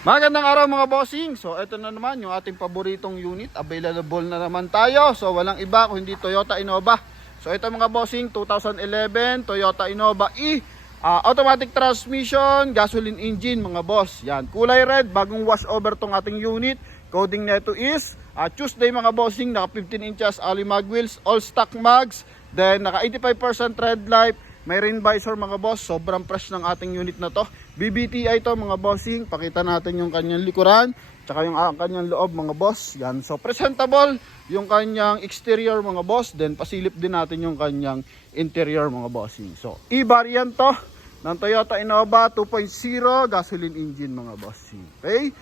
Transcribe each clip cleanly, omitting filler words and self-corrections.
Magandang araw mga bossing. So ito na naman yung ating paboritong unit. Available na naman tayo. So walang iba kung hindi Toyota Innova. So ito mga bossing, 2011 Toyota Innova E, automatic transmission, gasoline engine mga boss. Yan, kulay red, bagong wash over tong ating unit. Coding nito is Tuesday mga bossing, naka 15 inches alloy mag wheels, all stock mags. Then naka 85% red light. May rain visor mga boss, sobrang fresh ng ating unit na to. BBTI to mga bossing, pakita natin yung kanyang likuran, tsaka yung kanyang loob mga boss. Yan, so presentable yung kanyang exterior mga boss, then pasilip din natin yung kanyang interior mga bossing. So e-variant to ng Toyota Innova 2.0 gasoline engine mga bossing. Okay?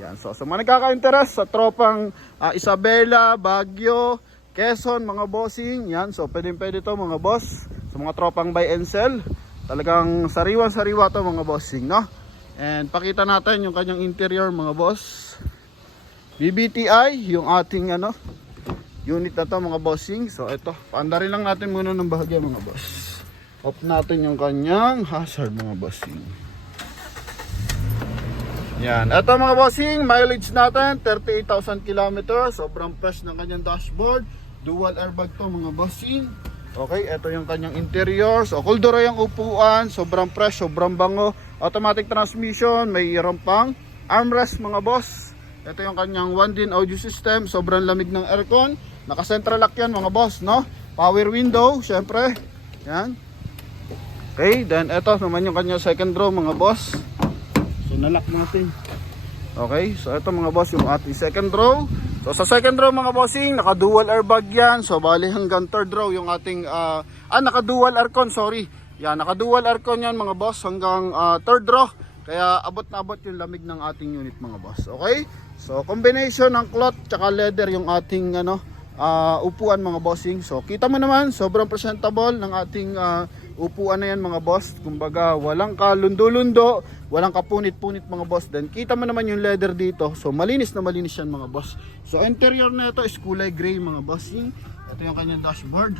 Yan, so sa mga nagkaka-interest sa tropang Isabela, Baguio, Quezon mga bossing, yan, so pwede to mga boss. Sa mga tropang buy and sell, talagang sariwa-sariwa to mga bossing, no? And pakita natin yung kanyang interior mga boss. BBTI yung ating unit na to mga bossing. So ito, paandarin lang natin muna ng bahagya mga boss. Off natin yung kanyang hazard mga bossing. Yan, ito mga bossing, mileage natin 38,000 km. Sobrang fresh ng kanyang dashboard. Dual airbag to mga bossing. Okay, ito yung kanyang interior. So, kuldura yung upuan. Sobrang fresh, sobrang bango. Automatic transmission. May rampang armrest mga boss. Ito yung kanyang 1DIN audio system. Sobrang lamig ng aircon. Naka-central lock yan mga boss, no? Power window, syempre. Yan. Okay, then ito naman yung kanyang second row mga boss. So, nalock natin. Okay, so ito mga boss yung ating second row. So sa second row mga bossing, naka dual airbag yan. So bali hanggang third row yung ating naka dual aircon, sorry. Yan, naka dual aircon yan mga boss hanggang third row. Kaya abot na abot yung lamig ng ating unit mga boss. Okay? So combination ng cloth tsaka leather yung ating upuan mga bossing. So kita mo naman, sobrang presentable ng ating upuan na yan mga boss. Kumbaga walang kalundo-lundo, walang kapunit-punit mga boss. Then kita mo naman yung leather dito. So malinis na malinis yan mga boss. So interior na ito is kulay gray mga bossing. Ito yung kanyang dashboard.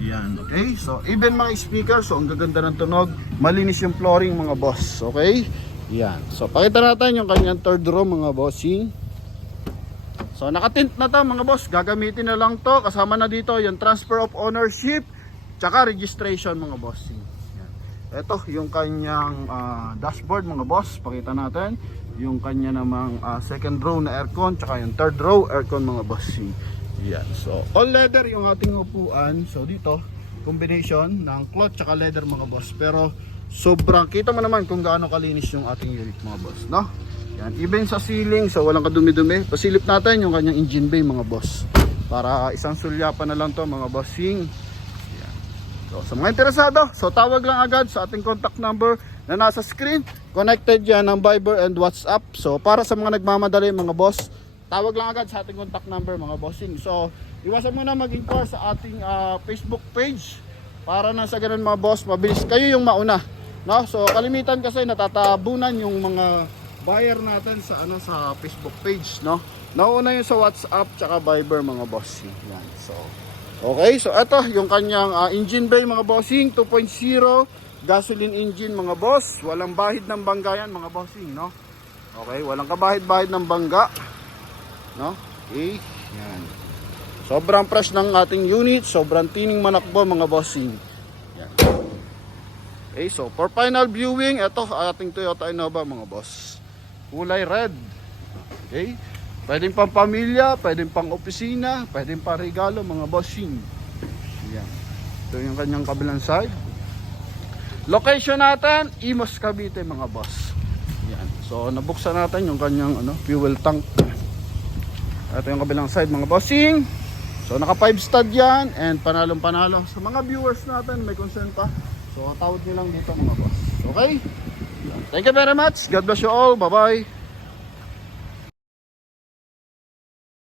Yan, okay. So even mga speaker, so ang gaganda ng tunog. Malinis yung flooring mga boss. Okay. Yan. So pakita natin yung kanyang third row mga bossing. So nakatint na to mga boss. Gagamitin na lang to. Kasama na dito yung transfer of ownership tsaka registration mga bossing. Yan. Ito yung kanyang dashboard mga boss. Pakita natin yung kanya namang second row na aircon tsaka yung third row aircon mga bossing. Yan. So all leather yung ating upuan. So dito combination ng cloth tsaka leather mga boss. Pero sobrang kita mo naman kung gaano kalinis yung ating unit mga boss, no? Yan. Even sa ceiling, so walang kadumi-dumi. Pasilip natin yung kanyang engine bay mga boss. Para isang sulyapan na lang to mga bossing. So, sa mga interesado, so tawag lang agad sa ating contact number na nasa screen. Connected yan ng Viber and WhatsApp. So, para sa mga nagmamadali mga boss, tawag lang agad sa ating contact number mga bossing. So, iwasan mo na mag-inquire sa ating Facebook page. Para na sa ganun mga boss, mabilis kayo yung mauna. No? So, kalimitan kasi natatabunan yung mga buyer natin sa sa Facebook page, no? Nauna yung sa WhatsApp tsaka Viber mga bossing. Yan. So, okay, so ito yung kanyang engine bay mga bossing, 2.0 gasoline engine mga boss. Walang bahid ng bangga yan mga bossing, no? Okay, walang kabahid-bahid ng bangga, no? Okay, yan. Sobrang fresh ng ating unit, sobrang tining manakbo mga bossing. Yan. Okay, so for final viewing, ito ating Toyota Innova mga boss. Kulay red. Okay? Pwedeng pang pamilya, pwedeng pang opisina, pwedeng pang regalo mga bossing. Yan. Ito yung kanyang kabilang side. Location natin, Imos Cavite mga boss. Yan. So nabuksan natin yung kanyang fuel tank. Ito yung kabilang side mga bossing. So naka 5 stud yan and panalong panalo. Sa mga viewers natin may concern pa, so tawag nyo lang dito mga boss. Okay? Thank you very much. God bless you all. Bye bye.